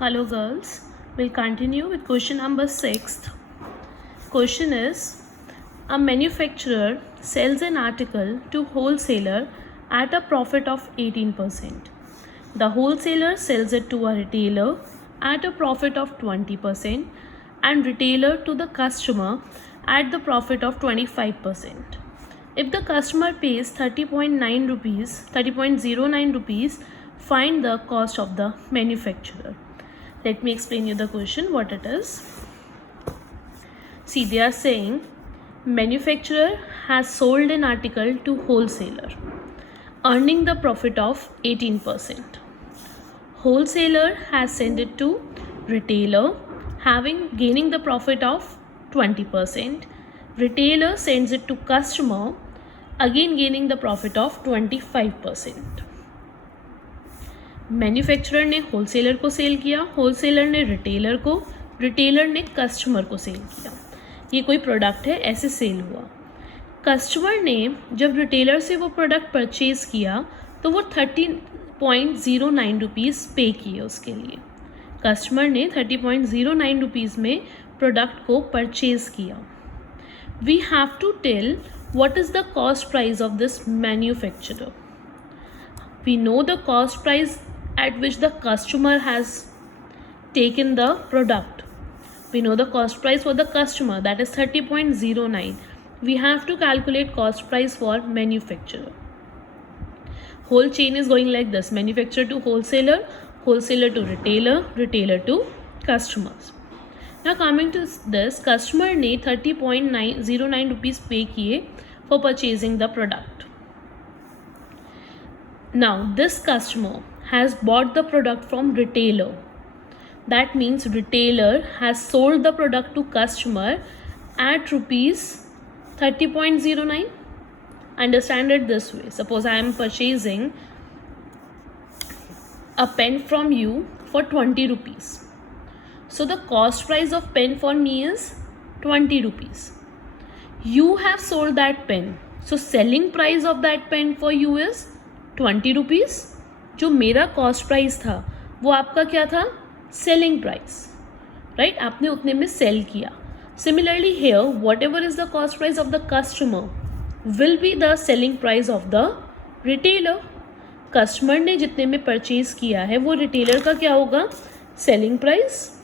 Hello girls, we'll continue with question number 6. Question is, a manufacturer sells an article to wholesaler at a profit of 18%. The wholesaler sells it to a retailer at a profit of 20% and retailer to the customer at the profit of 25%. If the customer pays 30.09 rupees, find the cost of the manufacturer. Let me explain you the question, what it is. See, they are saying manufacturer has sold an article to wholesaler, earning the profit of 18%. Wholesaler has sent it to retailer, gaining the profit of 20%. Retailer sends it to customer, again gaining the profit of 25%. मैन्युफैक्चरर ने होलसेलर को सेल किया, होलसेलर ने रिटेलर को, रिटेलर ने कस्टमर को सेल किया. ये कोई प्रोडक्ट है, ऐसे सेल हुआ. कस्टमर ने जब रिटेलर से वो प्रोडक्ट परचेज़ किया तो वो 30.09 रुपीज़ पे किए उसके लिए. कस्टमर ने 30.09 रुपीज़ में प्रोडक्ट को परचेज़ किया. We have to tell what is the cost price of this manufacturer. We know the cost price at which the customer has taken the product. We know the cost price for the customer, that is 30.09. We have to calculate cost price for manufacturer. Whole chain is going like this: manufacturer to wholesaler, wholesaler to retailer, retailer to customers. Now coming to this, customer ने 30.09 rupees पे किए for purchasing the product. Now this customer has bought the product from retailer. That means retailer has sold the product to customer at rupees 30.09. Understand it this way. Suppose I am purchasing a pen from you for 20 rupees. So the cost price of pen for me is 20 rupees. You have sold that pen. So selling price of that pen for you is 20 rupees. जो मेरा cost price था वो आपका क्या था? Selling price, right? आपने उतने में सेल किया. Similarly here, what ever is the cost price of the customer will be the selling price of the retailer. Customer ने जितने में परचेज किया है वो रिटेलर का क्या होगा? Selling price,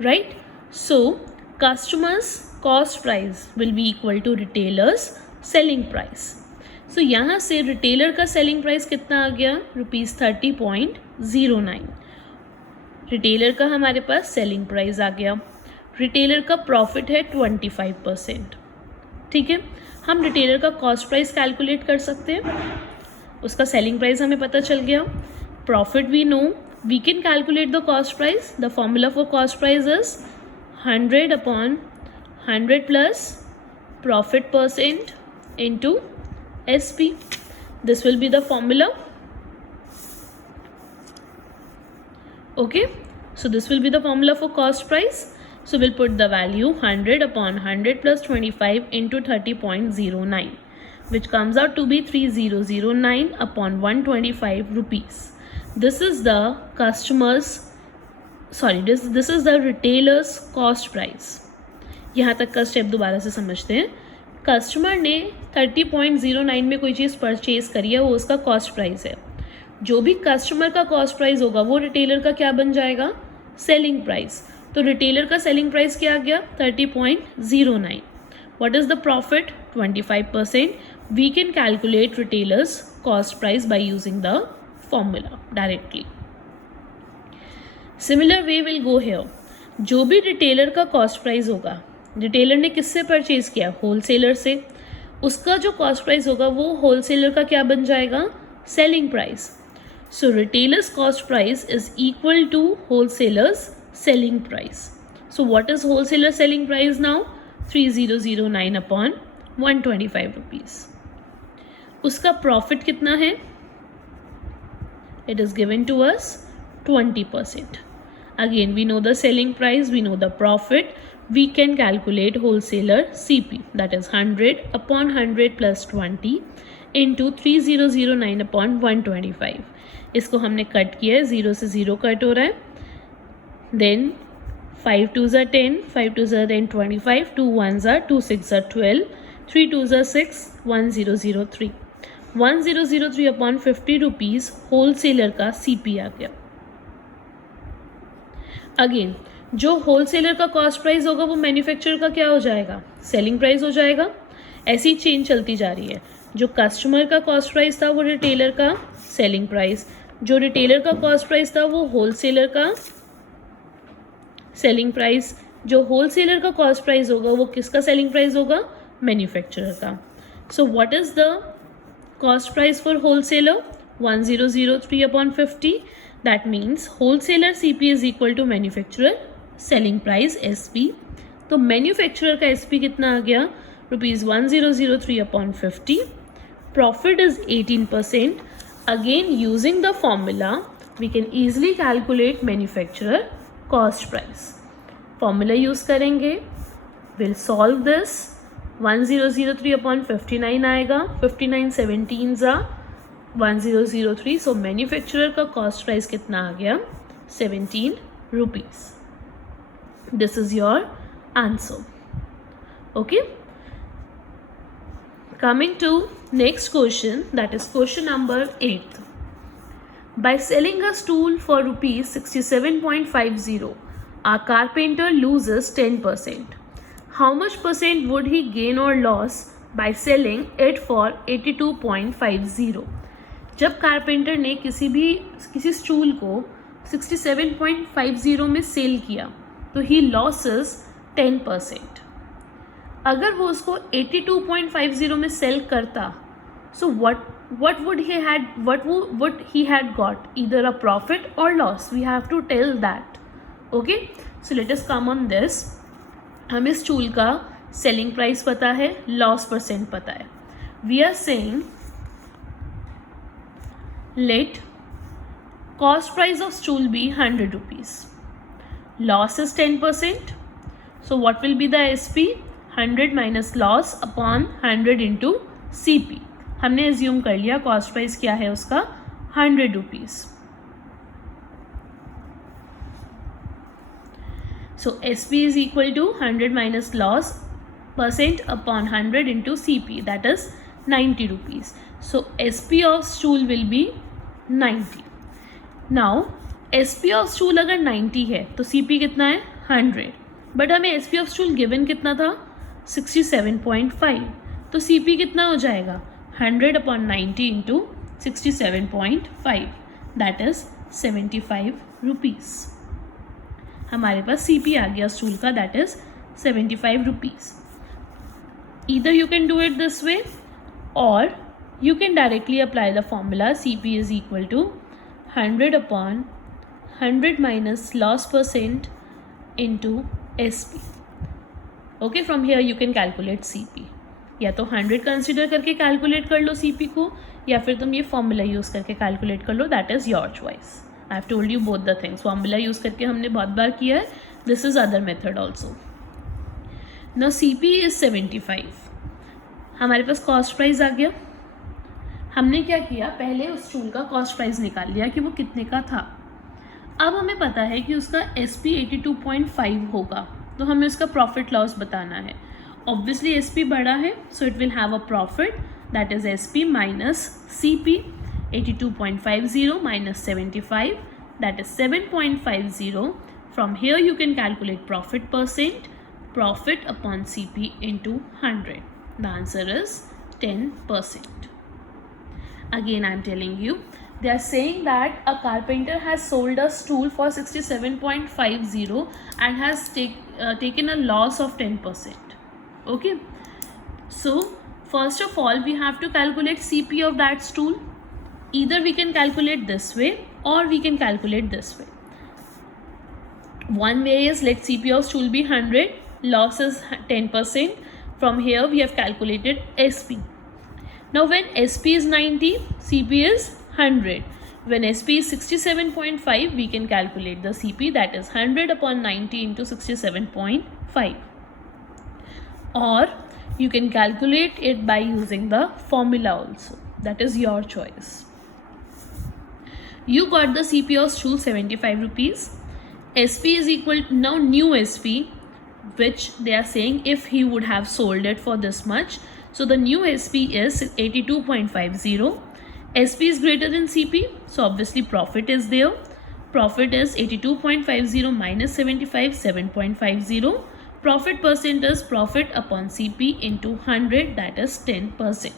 right? So customer's cost price will be equal to retailer's selling price. So यहाँ से रिटेलर का सेलिंग प्राइस कितना आ गया? रुपीज़ 30.09. रिटेलर का हमारे पास सेलिंग प्राइस आ गया. रिटेलर का प्रॉफिट है 25%. ठीक है, हम रिटेलर का कॉस्ट प्राइस कैलकुलेट कर सकते हैं. उसका सेलिंग प्राइस हमें पता चल गया. Profit we know, we can calculate the cost price. The formula for cost price is 100/100 plus profit percent into SP. This will be the formula. Okay, so this will be the formula for cost price. So we'll put the value 100/100 plus 25 into 30.09, which comes out to be 3009 upon 125 rupees. This is the this is the retailer's cost price. यहाँ तक का स्टेप दोबारा से समझते हैं. कस्टमर ने 30.09 में कोई चीज़ परचेज करी है, वो उसका कॉस्ट प्राइस है. जो भी कस्टमर का कॉस्ट प्राइस होगा वो रिटेलर का क्या बन जाएगा? Selling price. तो रिटेलर का सेलिंग प्राइस क्या आ गया? 30.09. What is the profit? 25%. We can calculate retailers cost price by using the formula directly. Similar way will go here. जो भी रिटेलर का कॉस्ट प्राइस होगा, रिटेलर ने किससे परचेज किया? होलसेलर से. उसका जो कॉस्ट प्राइस होगा वो होलसेलर का क्या बन जाएगा? Selling price. So retailers cost price is equal to wholesalers selling price. So what is wholesaler selling price now? 3009 upon 125 rupees. उसका प्रॉफिट कितना है? It is given to us 20%. Again we know the selling price, we know the profit. We can calculate wholesaler CP, that is 100/100 plus 20 into 3009 upon 125. इसको हमने कट किया है, 0 से 0 कट हो रहा है. then 5 2s are 10, 5 2s are then 25, 2 1s are 2 6 are 12, 3 2s are 6, 1003. 1003 upon 50 rupees wholesaler का CP आ गया. अगेन जो होलसेलर का कॉस्ट प्राइस होगा वो मैन्युफैक्चरर का क्या हो जाएगा, सेलिंग प्राइस हो जाएगा. ऐसी चेंज चलती जा रही है. जो कस्टमर का कॉस्ट प्राइस था वो रिटेलर का सेलिंग प्राइस, जो रिटेलर का कॉस्ट प्राइस था वो होलसेलर का सेलिंग प्राइस, जो होलसेलर का कॉस्ट प्राइस होगा वो किसका सेलिंग प्राइस होगा, मैन्युफैक्चरर का. So what is the cost price for wholesaler, 1003 upon 50. That means wholesaler CP is equal to manufacturer selling price SP. तो मैन्युफैक्चरर का SP कितना आ गया, ₹1003 upon 50. Profit is 18%. Again using the formula we can easily calculate manufacturer cost price. Formula use करेंगे, will solve this. 1003 अपॉन 59 आएगा, 59 17 जा 1003. सो मैन्युफैक्चरर का cost price कितना आ गया, 17 rupees. This is your answer. Okay, coming to next question, that is question number 8. By selling a stool for rupees 67.50, a carpenter loses 10%. How much percent would he gain or loss by selling it for 82.50? जब कारपेंटर ने किसी स्टूल को 67.50 में सेल किया तो ही लॉसेस 10%. अगर वो उसको 82.50 में सेल करता, सो what would he had got, either a profit or loss. We have to tell that. Okay, so let us come on this. हमें स्टूल का सेलिंग प्राइस पता है, लॉस परसेंट पता है. We are saying let cost price of stool be 100 rupees, loss is 10%. So what will be the SP, 100 minus loss upon 100 into CP. हमने assume कर लिया cost price क्या है उसका, 100 rupees. So SP is equal to 100 minus loss percent upon 100 into CP, that is 90 rupees. So SP of stool will be 90. Now SP of stool अगर 90 है तो CP कितना है, 100. बट हमें SP ऑफ स्टूल गिवन कितना था, 67.5. तो CP कितना हो जाएगा, 100 अपॉन 90 इंटू 67.5, दैट इज 75 रुपीज़. हमारे पास CP आ गया स्टूल का, that is 75 rupees. Either you can do it this way और you can directly apply the formula CP is equal to 100 upon 100 minus loss percent into SP. Okay, from here you can calculate CP. या तो 100 कंसिडर करके calculate कर लो CP को, या फिर तुम ये फॉर्मूला यूज़ करके कैलकुलेट कर लो, that is your choice. I have told you both the things. Formula use करके हमने बहुत बार किया है, this is other method also. Now CP is 75. हमारे पास कॉस्ट प्राइस आ गया. हमने क्या किया, पहले उस स्टूल का कॉस्ट प्राइस निकाल लिया कि वो कितने का था. अब हमें पता है कि उसका SP 82.5 होगा, तो हमें उसका प्रॉफिट लॉस बताना है. ऑब्वियसली SP बड़ा है, so it will have a profit, that is SP minus CP. 82.50 minus 75, that is 7.50. From here you can calculate profit percent, profit upon CP into 100. The answer is 10%. Again I am telling you, they are saying that a carpenter has sold a stool for 67.50 and has taken a loss of 10%. Okay, so first of all we have to calculate CP of that stool. Either we can calculate this way or we can calculate this way. One way is, let CP of stool be 100, loss is 10%. From here we have calculated SP. Now when SP is 90, CP is 100. When SP is 67.5, we can calculate the CP, that is 100 upon 90 into 67.5. Or you can calculate it by using the formula also. That is your choice. You got the CP of stool 75 rupees. SP is equal to now new SP, which they are saying if he would have sold it for this much. So the new SP is 82.50. SP is greater than CP, so obviously profit is there. Profit is 82.50 minus 75, 7.50. Profit percent is profit upon CP into 100, that is 10%.